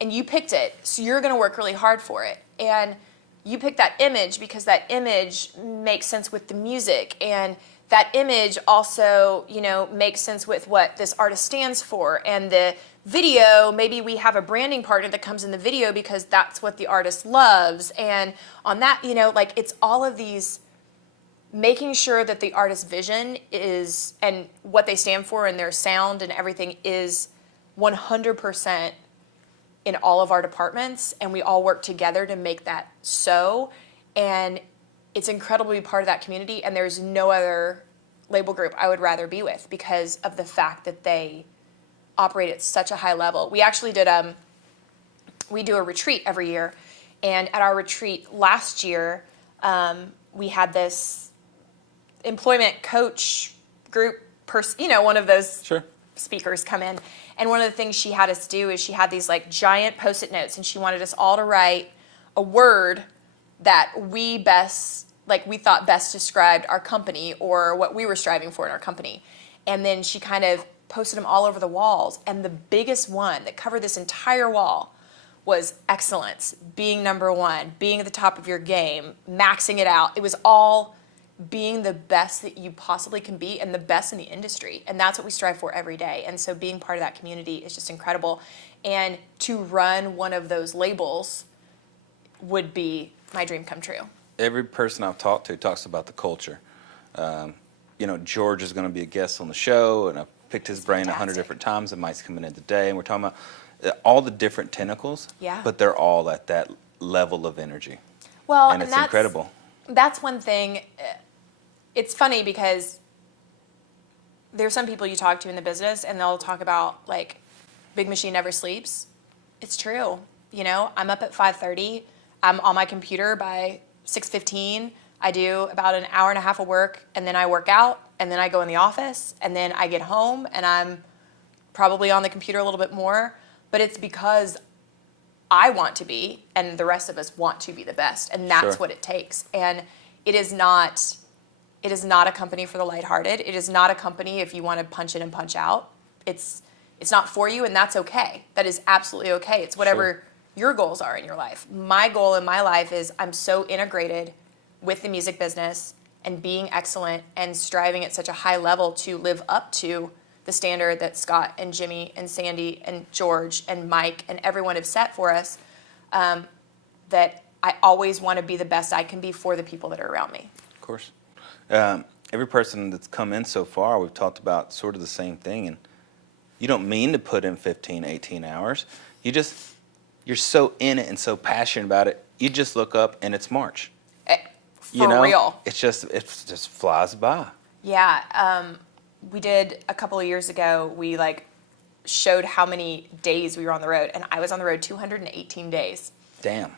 and you picked it, so you're going to work really hard for it. And you pick that image because that image makes sense with the music, and that image also, makes sense with what this artist stands for. And the video, maybe we have a branding partner that comes in the video because that's what the artist loves. And on that, it's all of these, making sure that the artist's vision is, and what they stand for and their sound and everything is 100% in all of our departments, and we all work together to make that so. And it's incredible to be part of that community, and there's no other label group I would rather be with because of the fact that they operate at such a high level. We actually did we do a retreat every year, and at our retreat last year, we had this employment coach group one of those Sure. speakers come in, and one of the things she had us do is she had these like giant Post-it notes, and she wanted us all to write a word that we thought best described our company or what we were striving for in our company. And then she kind of posted them all over the walls, and the biggest one that covered this entire wall was excellence, being number one, being at the top of your game, maxing it out. It was all being the best that you possibly can be and the best in the industry. And that's what we strive for every day. And so being part of that community is just incredible. And to run one of those labels would be my dream come true. Every person I've talked to talks about the culture. George is going to be a guest on the show, and I've picked his brain 100 different times, and Mike's coming in today, and we're talking about all the different tentacles, but they're all at that level of energy. Well, and it's incredible. That's one thing. It's funny because there's some people you talk to in the business, and they'll talk about, like, Big Machine never sleeps. It's true. I'm up at 5:30. I'm on my computer by 6:15. I do about an hour and a half of work, and then I work out, and then I go in the office, and then I get home, and I'm probably on the computer a little bit more. But it's because I want to be, and the rest of us want to be the best, and that's what it takes. And it is not a company for the lighthearted. It is not a company if you want to punch in and punch out. It's not for you, and that's okay. That is absolutely okay. It's whatever your goals are in your life. My goal in my life is I'm so integrated with the music business and being excellent and striving at such a high level to live up to the standard that Scott and Jimmy and Sandy and George and Mike and everyone have set for us, that I always want to be the best I can be for the people that are around me. Of course. Every person that's come in so far, we've talked about sort of the same thing, and you don't mean to put in 15, 18 hours. you're so in it and so passionate about it. You just look up and it's March. For real. It just flies by. Yeah. We did a couple of years ago, we like showed how many days we were on the road, and I was on the road 218 days. Damn.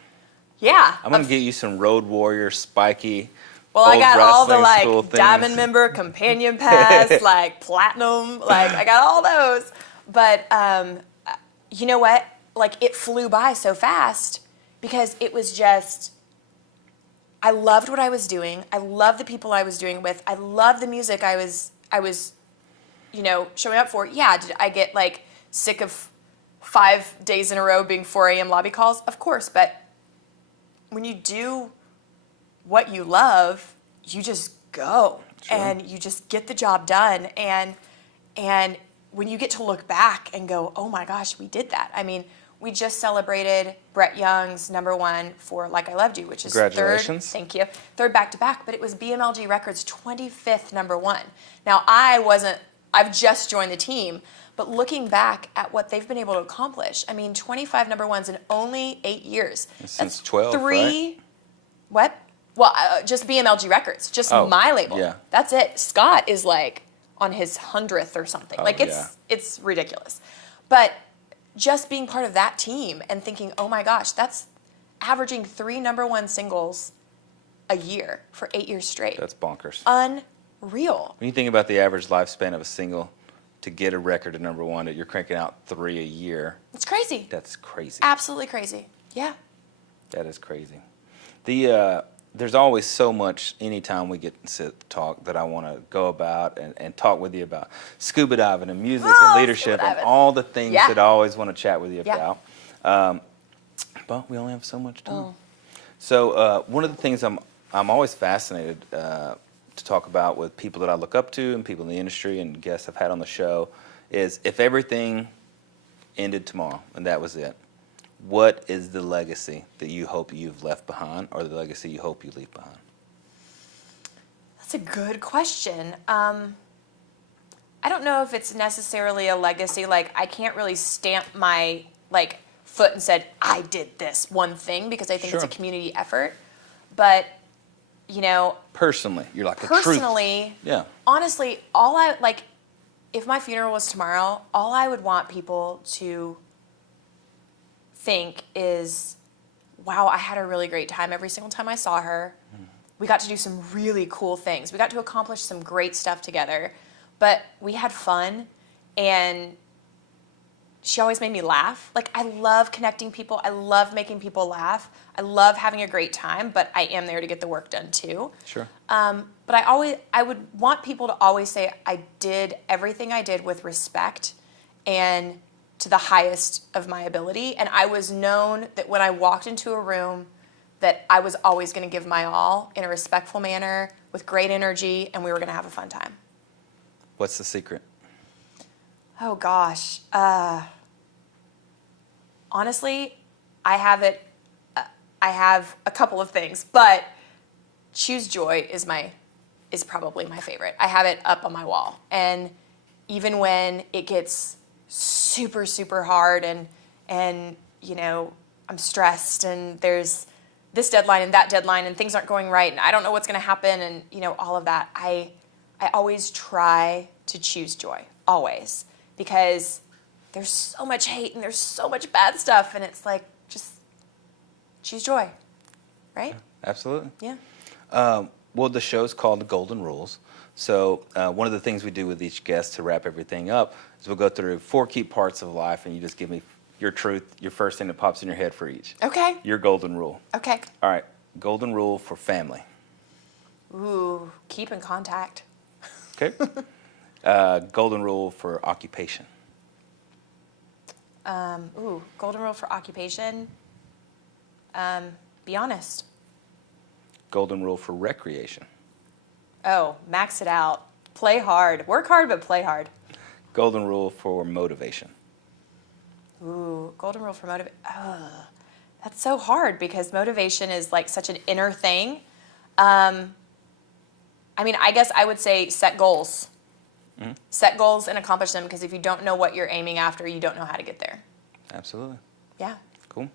Yeah. I'm going to get you some Road Warrior, spiky. Well, I old got all the wrestling school like things. diamond member, companion pass, like platinum, like I got all those. But you know what? Like it flew by so fast because it was just, I loved what I was doing. I loved the people I was doing it with. I loved the music I was, you know, showing up for. Yeah, did I get like sick of 5 days in a row being 4 a.m. lobby calls? Of course, but when you do what you love, you just go. Sure. And you just get the job done. And when you get to look back and go, oh my gosh, we did that. I mean, we just celebrated Brett Young's #1 for Like I Loved You, which is Congratulations. thank you, third back to back, but it was BMLG Records' 25th #1. Now I've just joined the team, but looking back at what they've been able to accomplish, I mean, 25 #1s in only 8 years. Since 12, three, right? What? Well, just BMLG Records, just Oh, my label. yeah. That's it. Scott is like on his 100th or something. Oh, like it's ridiculous. But just being part of that team and thinking, oh my gosh, that's averaging 3 #1 singles a year for 8 years straight. That's bonkers. Unreal. When you think about the average lifespan of a single, to get a record to #1, that you're cranking out 3 a year, It's crazy. that's crazy. Absolutely crazy. Yeah. That is crazy. There's always so much anytime we get to sit to talk that I want to go about and talk with you about scuba diving and music and leadership scuba and diving. all the things Yeah. that I always want to chat with you Yeah. about. But we only have so much time. Oh. So one of the things I'm always fascinated to talk about with people that I look up to and people in the industry and guests I've had on the show is if everything ended tomorrow and that was it, what is the legacy that you hope you've left behind or the legacy you hope you leave behind? That's a good question. I don't know if it's necessarily a legacy. Like, I can't really stamp my like foot and said, I did this one thing, because I think it's a Sure. community effort. But, you know, Personally, you're like the truth. personally, Yeah. honestly, if my funeral was tomorrow, all I would want people to think is, wow, I had a really great time every single time I saw her. We got to do some really cool things. We got to accomplish some great stuff together, but we had fun, and she always made me laugh. Like, I love connecting people. I love making people laugh. I love having a great time, but I am there to get the work done too. Sure. But I would want people to always say I did everything I did with respect and to the highest of my ability. And I was known that when I walked into a room that I was always going to give my all in a respectful manner with great energy, and we were going to have a fun time. What's the secret? Oh gosh. Honestly, I have a couple of things, but Choose Joy is probably my favorite. I have it up on my wall. And even when it gets super, super hard and you know, I'm stressed and there's this deadline and that deadline and things aren't going right and I don't know what's going to happen and, you know, all of that, I always try to choose joy, always, because there's so much hate and there's so much bad stuff, and it's like, just choose joy, right? Absolutely. Yeah. Well, the show's called The Golden Rules. So one of the things we do with each guest to wrap everything up is we'll go through 4 key parts of life, and you just give me your truth, your first thing that pops in your head for each. Okay. Your golden rule. Okay. All right. Golden rule for family. Ooh, keep in contact. Okay. Golden rule for occupation. Golden rule for occupation. Be honest. Golden rule for recreation. Oh, max it out. Play hard. Work hard, but play hard. Golden rule for motivation. Ooh, golden rule for motivation. Oh, that's so hard because motivation is like such an inner thing. I mean, I guess I would say set goals. Mm-hmm. Set goals and accomplish them, because if you don't know what you're aiming after, you don't know how to get there. Absolutely. Yeah. Cool.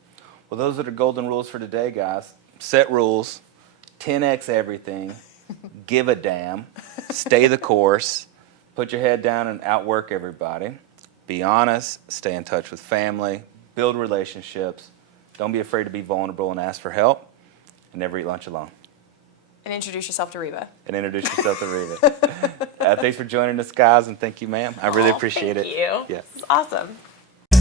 Well, those are the golden rules for today, guys. Set rules, 10x everything, give a damn, stay the course, put your head down and outwork everybody. Be honest, stay in touch with family, build relationships. Don't be afraid to be vulnerable and ask for help, and never eat lunch alone. And introduce yourself to Reba. And introduce yourself to Reba. Thanks for joining us, guys, and thank you, ma'am. I really appreciate it. Thank you. Yeah. This is awesome.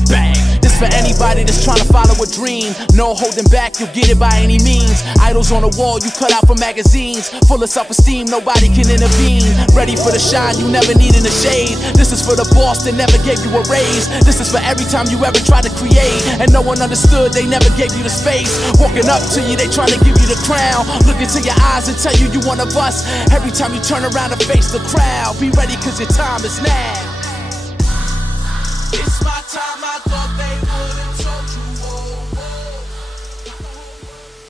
Bang. This for anybody that's trying to follow a dream. No holding back, you'll get it by any means. Idols on the wall, you cut out from magazines. Full of self-esteem, nobody can intervene. Ready for the shine, you never need in the shade. This is for the boss that never gave you a raise. This is for every time you ever tried to create and no one understood, they never gave you the space. Walking up to you, they trying to give you the crown. Look into your eyes and tell you you one of us. Every time you turn around and face the crowd, be ready cause your time is now.